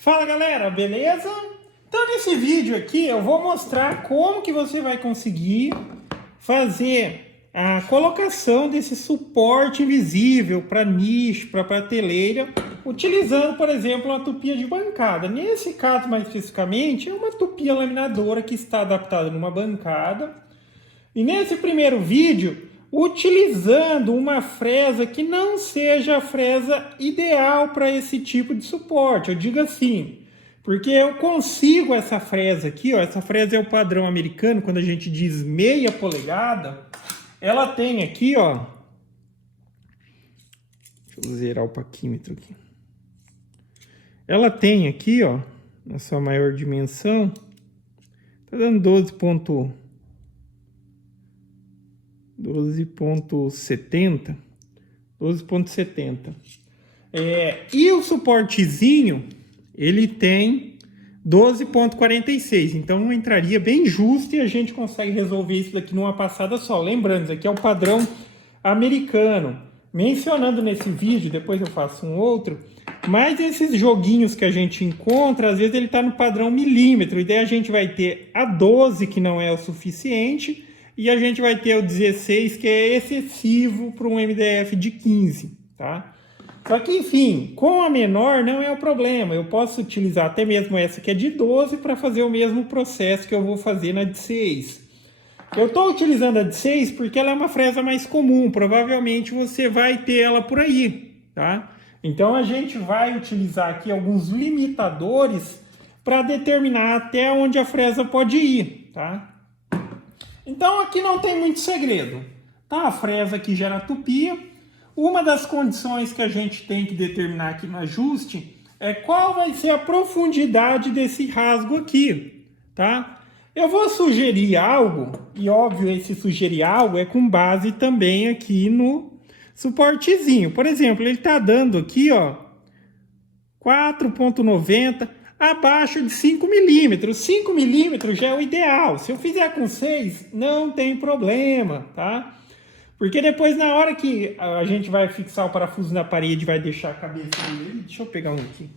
Fala galera, beleza? Então nesse vídeo aqui eu vou mostrar como que você vai conseguir fazer a colocação desse suporte invisível para nicho, para prateleira, utilizando, por exemplo, uma tupia de bancada. Nesse caso, mais especificamente, é uma tupia laminadora que está adaptada numa bancada. E nesse primeiro vídeo, utilizando uma fresa que não seja a fresa ideal para esse tipo de suporte. Eu digo assim, porque eu consigo essa fresa aqui, ó, essa fresa é o padrão americano, quando a gente diz meia polegada, ela tem aqui, ó, deixa eu zerar o paquímetro aqui. Ela tem aqui, ó, na sua maior dimensão, tá dando 12.70. E o suportezinho, ele tem 12.46. Então entraria bem justo e a gente consegue resolver isso daqui numa passada só. Lembrando, isso aqui é o padrão americano. Mencionando nesse vídeo, depois eu faço um outro, mas esses joguinhos que a gente encontra, às vezes ele está no padrão milímetro. E daí a gente vai ter a 12, que não é o suficiente, e a gente vai ter o 16, que é excessivo para um MDF de 15, tá? Só que, enfim, com a menor não é o problema. Eu posso utilizar até mesmo essa que é de 12 para fazer o mesmo processo que eu vou fazer na de 6. Eu estou utilizando a de 6 porque ela é uma fresa mais comum. Provavelmente você vai ter ela por aí, tá? Então a gente vai utilizar aqui alguns limitadores para determinar até onde a fresa pode ir, tá? Então aqui não tem muito segredo, tá? A fresa aqui já na tupia. Uma das condições que a gente tem que determinar aqui no ajuste é qual vai ser a profundidade desse rasgo aqui, tá? Eu vou sugerir algo, e óbvio esse sugerir algo é com base também aqui no suportezinho. Por exemplo, ele está dando aqui, ó, 4.90, abaixo de 5 milímetros. 5 milímetros já é o ideal. Se eu fizer com 6, não tem problema, tá? Porque depois, na hora que a gente vai fixar o parafuso na parede, vai deixar a cabeça dele. Deixa eu pegar um aqui.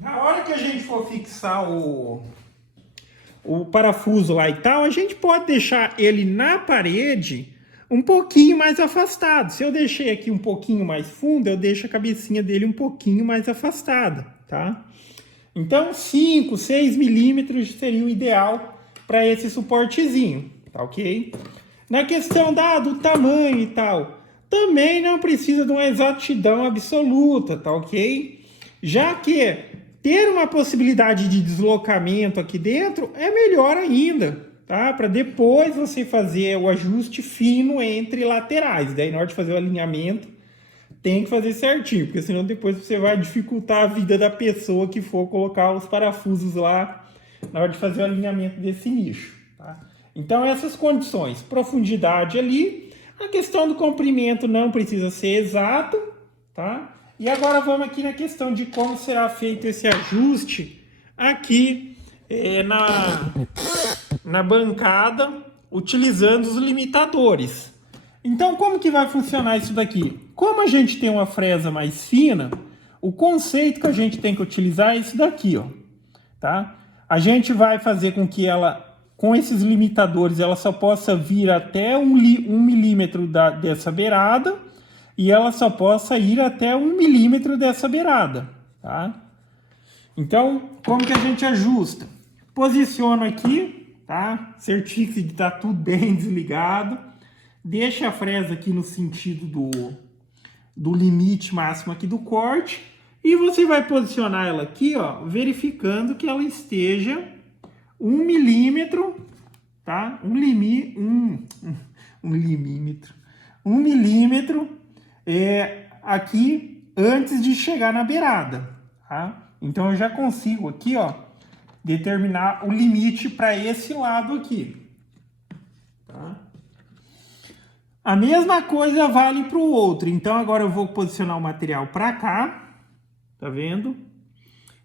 Na hora que a gente for fixar o parafuso lá e tal, a gente pode deixar ele na parede um pouquinho mais afastado. Se eu deixei aqui um pouquinho mais fundo, eu deixo a cabecinha dele um pouquinho mais afastada, tá? Então, 5, 6 milímetros seria o ideal para esse suportezinho, tá ok? Na questão do tamanho e tal, também não precisa de uma exatidão absoluta, tá ok? Já que ter uma possibilidade de deslocamento aqui dentro é melhor ainda, tá? Para depois você fazer o ajuste fino entre laterais. Daí na hora de fazer o alinhamento tem que fazer certinho, porque senão depois você vai dificultar a vida da pessoa que for colocar os parafusos lá na hora de fazer o alinhamento desse nicho, tá? Então essas condições, profundidade ali, a questão do comprimento não precisa ser exato, tá? E agora vamos aqui na questão de como será feito esse ajuste aqui na bancada, utilizando os limitadores. Então, como que vai funcionar isso daqui? Como a gente tem uma fresa mais fina, o conceito que a gente tem que utilizar é esse daqui, ó, tá? A gente vai fazer com que ela, com esses limitadores, ela só possa vir até 1 milímetro dessa beirada, e ela só possa ir até 1 milímetro dessa beirada, tá? Então, como que a gente ajusta? Posiciono aqui, tá? Certifique de estar tudo bem desligado. Deixa a fresa aqui no sentido do limite máximo aqui do corte. E você vai posicionar ela aqui, ó, verificando que ela esteja 1 milímetro, tá? 1 milímetro aqui antes de chegar na beirada, tá? Então eu já consigo aqui, ó, determinar o limite para esse lado aqui, tá? A mesma coisa vale para o outro. Então agora eu vou posicionar o material para cá, tá vendo?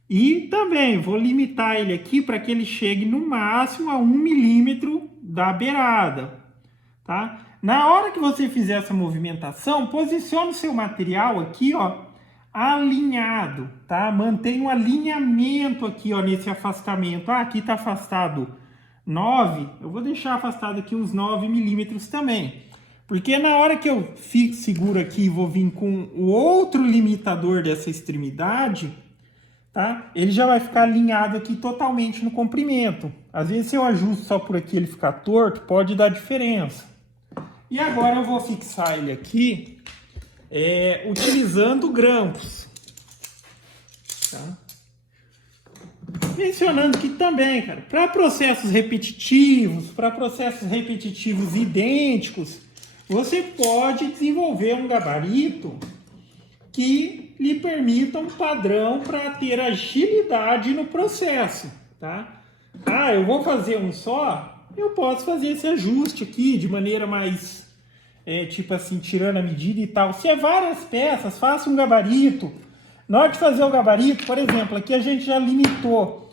E também vou limitar ele aqui para que ele chegue no máximo a 1 milímetro da beirada, tá? Na hora que você fizer essa movimentação, posicione o seu material aqui, ó, alinhado, tá? Mantém um alinhamento aqui, ó, nesse afastamento. Ah, aqui tá afastado 9, eu vou deixar afastado aqui uns 9 milímetros também. Porque na hora que eu seguro aqui e vou vir com o outro limitador dessa extremidade, tá? Ele já vai ficar alinhado aqui totalmente no comprimento. Às vezes se eu ajusto só por aqui ele ficar torto, pode dar diferença. E agora eu vou fixar ele aqui utilizando grampos. Tá? Mencionando que também, cara, para processos repetitivos idênticos, você pode desenvolver um gabarito que lhe permita um padrão para ter agilidade no processo, tá? Ah, eu vou fazer um só, eu posso fazer esse ajuste aqui de maneira mais, tipo assim, tirando a medida e tal. Se é várias peças, faça um gabarito. Na hora de fazer o gabarito, por exemplo, aqui a gente já limitou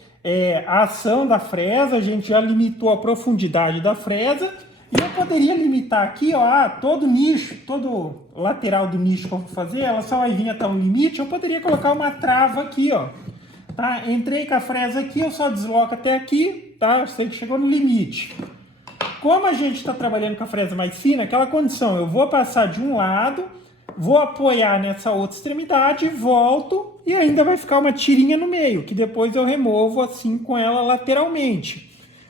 a ação da fresa, a gente já limitou a profundidade da fresa, e eu poderia limitar aqui, ó, todo nicho, todo lateral do nicho que eu vou fazer, ela só vai vir até um limite. Eu poderia colocar uma trava aqui, ó, tá? Entrei com a fresa aqui, eu só desloco até aqui, tá? Eu sei que chegou no limite. Como a gente está trabalhando com a fresa mais fina, aquela condição, eu vou passar de um lado, vou apoiar nessa outra extremidade, volto e ainda vai ficar uma tirinha no meio, que depois eu removo assim com ela lateralmente.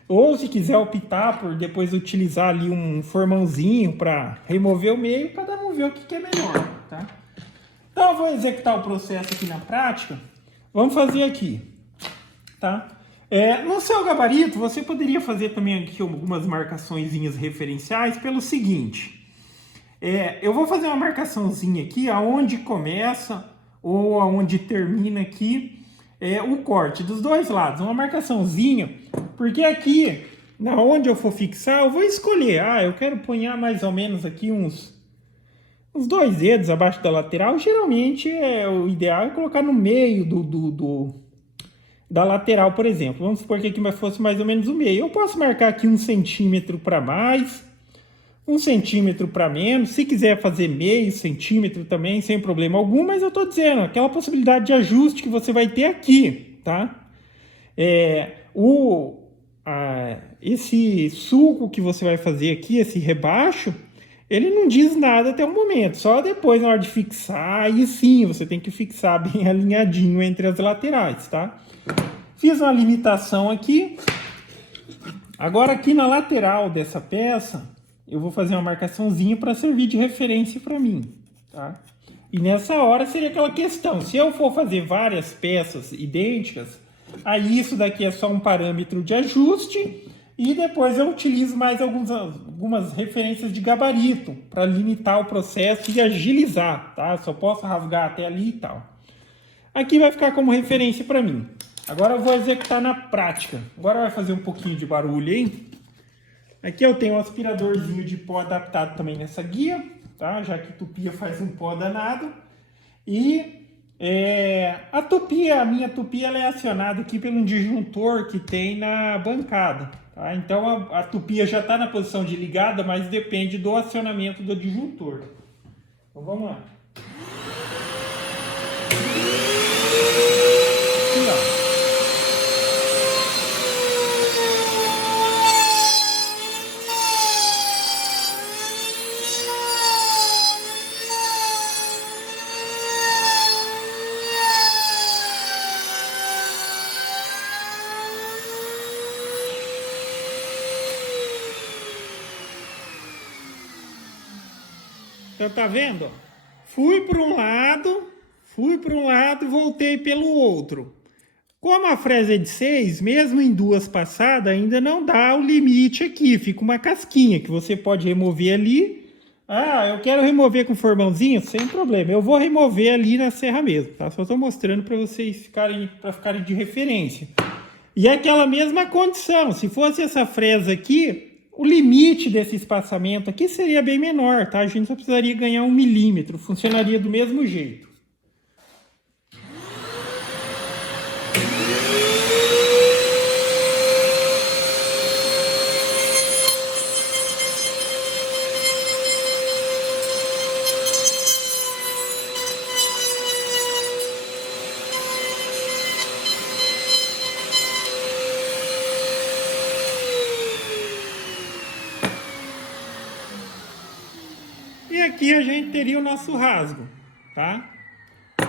Ou se quiser optar por depois utilizar ali um formãozinho para remover o meio, cada um vê o que é melhor, tá? Então eu vou executar o processo aqui na prática. Vamos fazer aqui, tá? No seu gabarito, você poderia fazer também aqui algumas marcaçõezinhas referenciais pelo seguinte. Eu vou fazer uma marcaçãozinha aqui aonde começa ou aonde termina aqui o corte dos dois lados, uma marcaçãozinha, porque aqui, na onde eu for fixar, eu vou escolher, eu quero ponhar mais ou menos aqui uns 2 dedos abaixo da lateral. Geralmente o ideal é colocar no meio da lateral, por exemplo. Vamos supor que aqui fosse mais ou menos o meio. Eu posso marcar aqui 1 centímetro para mais, 1 centímetro para menos. Se quiser fazer meio centímetro também, sem problema algum, mas eu estou dizendo, aquela possibilidade de ajuste que você vai ter aqui, tá? Esse sulco que você vai fazer aqui, esse rebaixo, ele não diz nada até o momento, só depois na hora de fixar, aí sim, você tem que fixar bem alinhadinho entre as laterais, tá? Fiz uma limitação aqui. Agora aqui na lateral dessa peça, eu vou fazer uma marcaçãozinha para servir de referência para mim, tá? E nessa hora seria aquela questão, se eu for fazer várias peças idênticas, aí isso daqui é só um parâmetro de ajuste e depois eu utilizo mais algumas referências de gabarito para limitar o processo e agilizar, tá? Só posso rasgar até ali e tal. Aqui vai ficar como referência para mim. Agora eu vou executar na prática. Agora vai fazer um pouquinho de barulho aí. Aqui eu tenho um aspiradorzinho de pó adaptado também nessa guia, tá? Já que tupia faz um pó danado. E a minha tupia, ela é acionada aqui pelo disjuntor que tem na bancada, tá? Então a tupia já está na posição de ligada, mas depende do acionamento do disjuntor. Então vamos lá. Aqui, ó. Então tá vendo? Fui para um lado, voltei pelo outro. Como a fresa é de 6, mesmo em 2 passadas, ainda não dá o limite aqui. Fica uma casquinha que você pode remover ali. Eu quero remover com formãozinho? Sem problema. Eu vou remover ali na serra mesmo, tá? Só estou mostrando para vocês ficarem de referência. E é aquela mesma condição. Se fosse essa fresa aqui, o limite desse espaçamento aqui seria bem menor, tá? A gente só precisaria ganhar 1 milímetro. Funcionaria do mesmo jeito. aqui a gente teria o nosso rasgo, tá?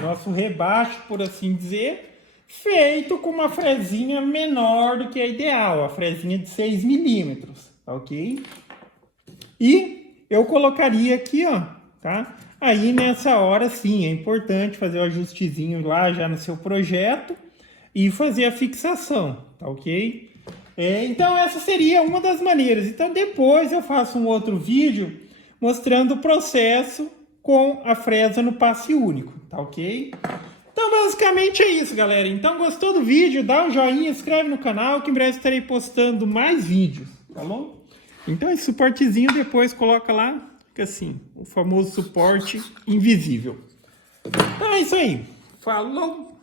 Nosso rebaixo, por assim dizer, feito com uma frezinha menor do que a ideal, a frezinha de 6 milímetros, tá ok? E eu colocaria aqui, ó, tá? Aí nessa hora sim, é importante fazer o ajustezinho lá já no seu projeto e fazer a fixação, tá ok? Então essa seria uma das maneiras. Então depois eu faço um outro vídeo mostrando o processo com a fresa no passe único, tá ok? Então basicamente é isso, galera. Então gostou do vídeo? Dá um joinha, se inscreve no canal que em breve estarei postando mais vídeos, tá bom? Então esse suportezinho depois coloca lá, fica assim, o famoso suporte invisível. Então é isso aí. Falou!